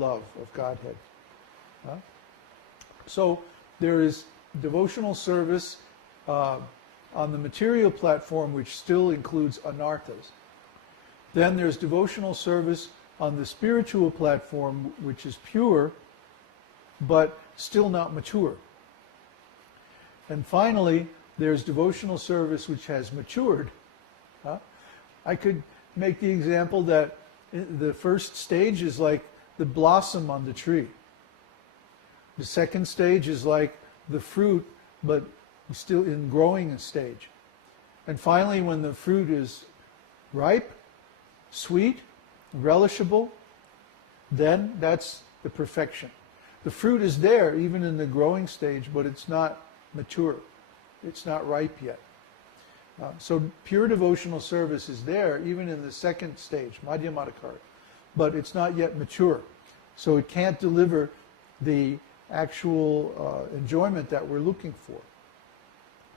love of Godhead. So there is devotional service on the material platform, which still includes anarthas. Then there's devotional service on the spiritual platform, which is pure, but still not mature. And finally, there's devotional service which has matured. I could make the example that the first stage is like the blossom on the tree. The second stage is like the fruit, but still in growing stage. And finally, when the fruit is ripe, sweet, relishable, then that's the perfection. The fruit is there even in the growing stage, but it's not mature. It's not ripe yet. So pure devotional service is there even in the second stage, madhyamadhikara, but it's not yet mature. So it can't deliver the actual enjoyment that we're looking for,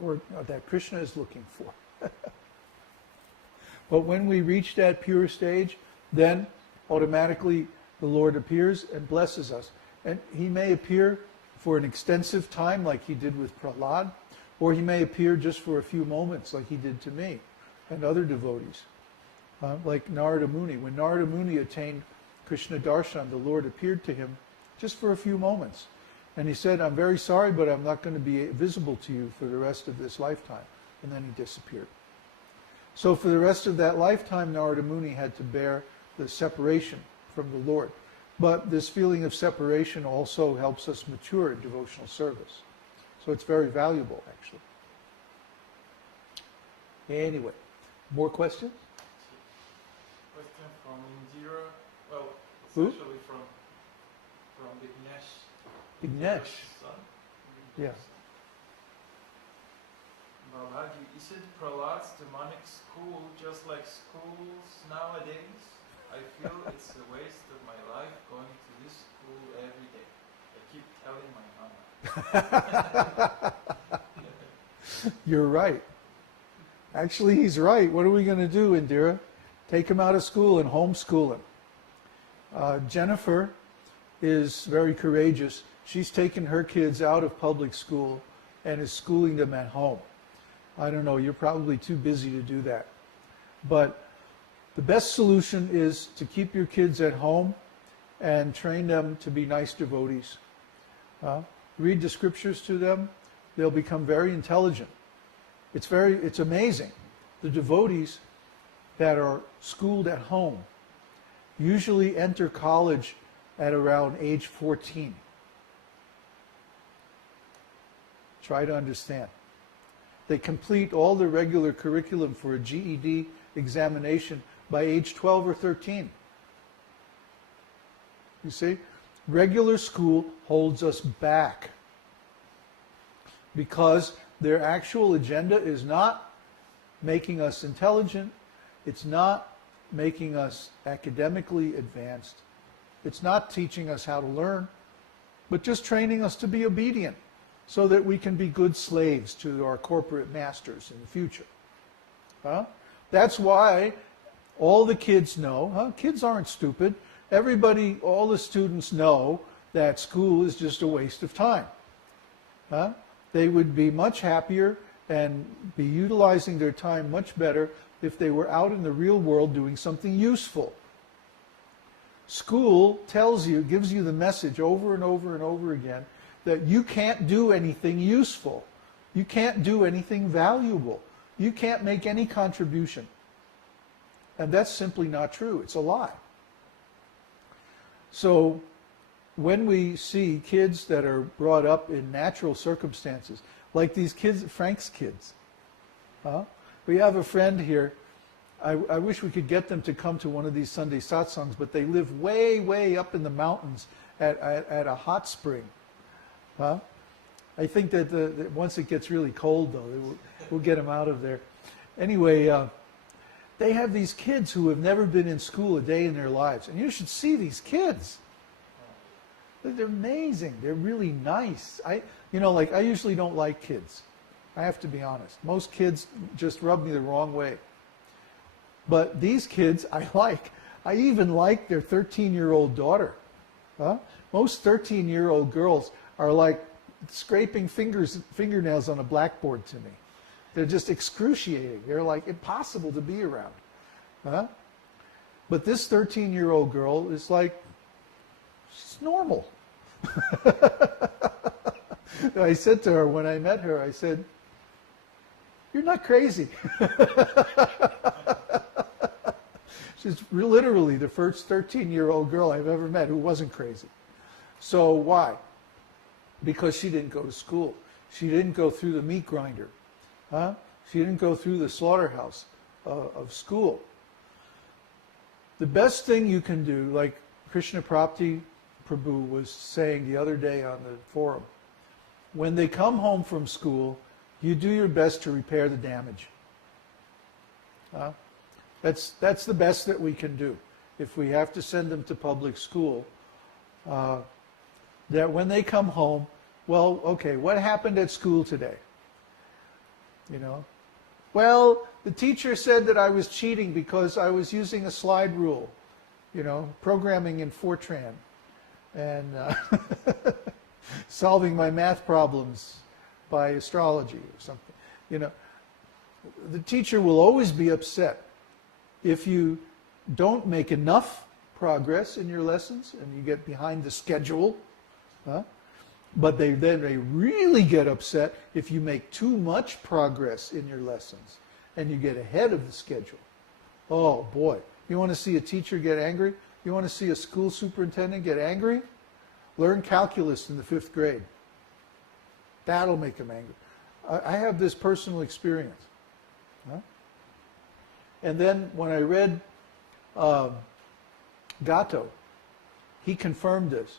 or that Kṛṣṇa is looking for. But when we reach that pure stage, then automatically the Lord appears and blesses us. And He may appear for an extensive time like He did with Prahlad, or He may appear just for a few moments like He did to me and other devotees. Like Narada Muni. When Narada Muni attained Krishna Darshan, the Lord appeared to him just for a few moments. And he said, "I'm very sorry, but I'm not going to be visible to you for the rest of this lifetime." And then he disappeared. So for the rest of that lifetime, Narada Muni had to bear the separation from the Lord. But this feeling of separation also helps us mature in devotional service. So it's very valuable, actually. Anyway, more questions? Question from Indira. Well, it's Who? actually from Vignesh. Vignesh. Son. Yeah. Balaji, is it Prahlad's demonic school just like schools nowadays? I feel it's a waste of my life going to this school every day. I keep telling my mama. You're right. Actually, he's right. What are we going to do, Indira? Take him out of school and homeschool him. Jennifer is very courageous. She's taken her kids out of public school and is schooling them at home. I don't know, you're probably too busy to do that. But the best solution is to keep your kids at home and train them to be nice devotees. Read the scriptures to them. They'll become very intelligent. It's amazing. The devotees that are schooled at home usually enter college at around age 14. Try to understand. They complete all the regular curriculum for a GED examination by age 12 or 13. You see? Regular school holds us back because their actual agenda is not making us intelligent. It's not making us academically advanced. It's not teaching us how to learn, but just training us to be obedient so that we can be good slaves to our corporate masters in the future. That's why all the kids know, kids aren't stupid. Everybody, all the students know that school is just a waste of time. They would be much happier and be utilizing their time much better if they were out in the real world doing something useful. School tells you, gives you the message over and over and over again that you can't do anything useful. You can't do anything valuable. You can't make any contribution. And that's simply not true. It's a lie. So when we see kids that are brought up in natural circumstances, like these kids, Frank's kids. We have a friend here. I wish we could get them to come to one of these Sunday Satsangs, but they live way, way up in the mountains at a hot spring. I think that once it gets really cold, though, we'll get them out of there. Anyway, they have these kids who have never been in school a day in their lives. And you should see these kids. They're amazing. They're really nice. I usually don't like kids. I have to be honest. Most kids just rub me the wrong way. But these kids I like. I even like their 13-year-old daughter. Huh? Most 13-year-old girls are like scraping fingernails on a blackboard to me. They're just excruciating. They're like impossible to be around. Huh? But this 13-year-old girl is like, she's normal. I said to her when I met her, I said, "You're not crazy." She's literally the first 13-year-old girl I've ever met who wasn't crazy. So why? Because she didn't go to school. She didn't go through the meat grinder. Huh? She didn't go through the slaughterhouse of school. The best thing you can do, like Kṛṣṇa Prabhu was saying the other day on the forum, when they come home from school, you do your best to repair the damage. That's the best that we can do. If we have to send them to public school, that when they come home, well, okay, what happened at school today? You know, well, the teacher said that I was cheating because I was using a slide rule, you know, programming in Fortran, and solving my math problems by astrology or something. You know, the teacher will always be upset if you don't make enough progress in your lessons and you get behind the schedule. But they really get upset if you make too much progress in your lessons and you get ahead of the schedule. Oh boy, you want to see a teacher get angry? You want to see a school superintendent get angry? Learn calculus in the 5th grade. That'll make them angry. I have this personal experience. And then when I read Gatto, he confirmed this,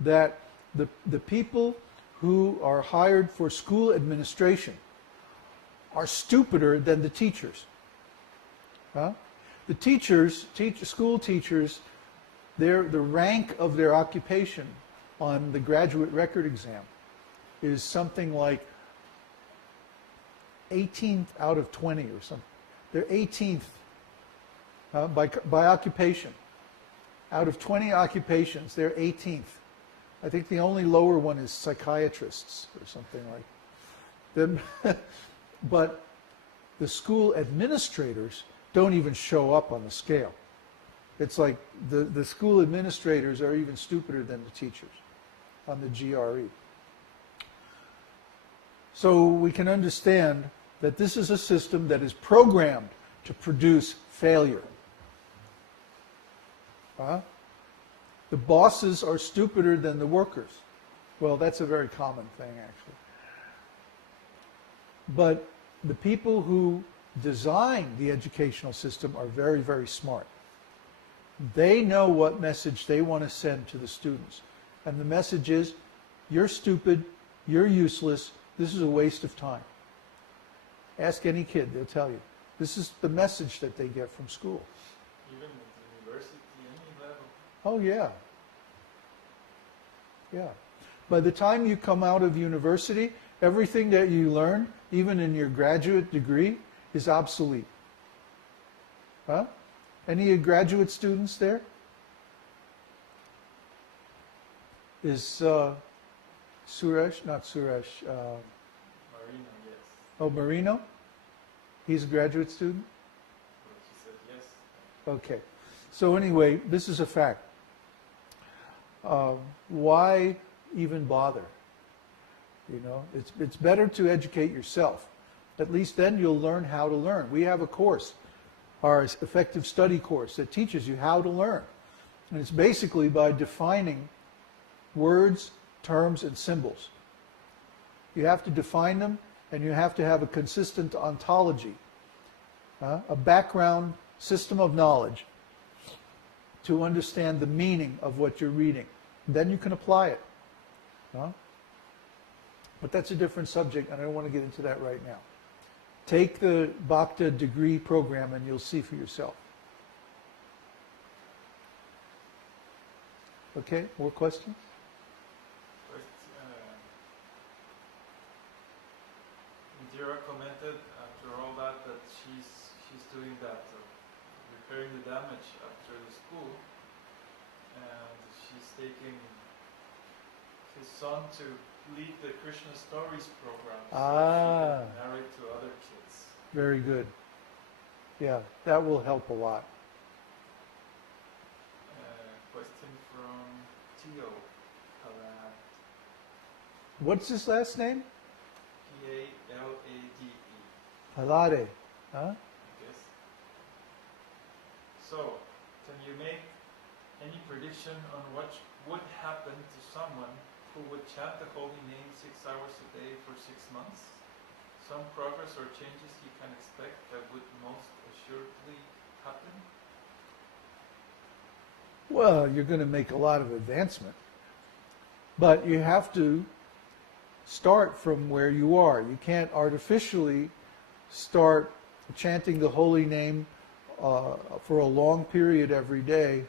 that the people who are hired for school administration are stupider than the teachers. The teachers, school teachers, the rank of their occupation on the graduate record exam is something like 18th out of 20 or something. They're 18th by occupation. Out of 20 occupations, they're 18th. I think the only lower one is psychiatrists or something like that. But the school administrators don't even show up on the scale. It's like the school administrators are even stupider than the teachers on the GRE. So we can understand that this is a system that is programmed to produce failure. The bosses are stupider than the workers. Well, that's a very common thing, actually. But the people who design the educational system are very, very smart. They know what message they want to send to the students. And the message is, you're stupid, you're useless, this is a waste of time. Ask any kid, they'll tell you. This is the message that they get from school. Even at university, any level. Oh, yeah. Yeah. By the time you come out of university, everything that you learn, even in your graduate degree, is obsolete. Any graduate students there? Is Suresh, not Suresh. Marino, yes. Oh, Marino? He's a graduate student? Well, she said yes. Okay. So anyway, this is a fact. Why even bother? You know, it's better to educate yourself. At least then you'll learn how to learn. We have a course, our effective study course, that teaches you how to learn. And it's basically by defining words, terms, and symbols. You have to define them, and you have to have a consistent ontology, a background system of knowledge to understand the meaning of what you're reading. Then you can apply it. But that's a different subject, and I don't want to get into that right now. Take the Bhakta degree program, and you'll see for yourself. Okay, more questions? Indira commented after all that she's doing that, repairing the damage after the school, and she's taking his son to lead the Krishna Stories program, so Ah. he can narrate to other kids. Very good. Yeah, that will help a lot. Question from Tio Palad. What's his last name? P-A-L-A-D-E, Halade. Huh? I guess. So, can you make any prediction on what would happen to someone who would chant the holy name 6 hours a day for 6 months? Some progress or changes you can expect that would most assuredly happen? Well, you're going to make a lot of advancement. But you have to start from where you are. You can't artificially start chanting the holy name for a long period every day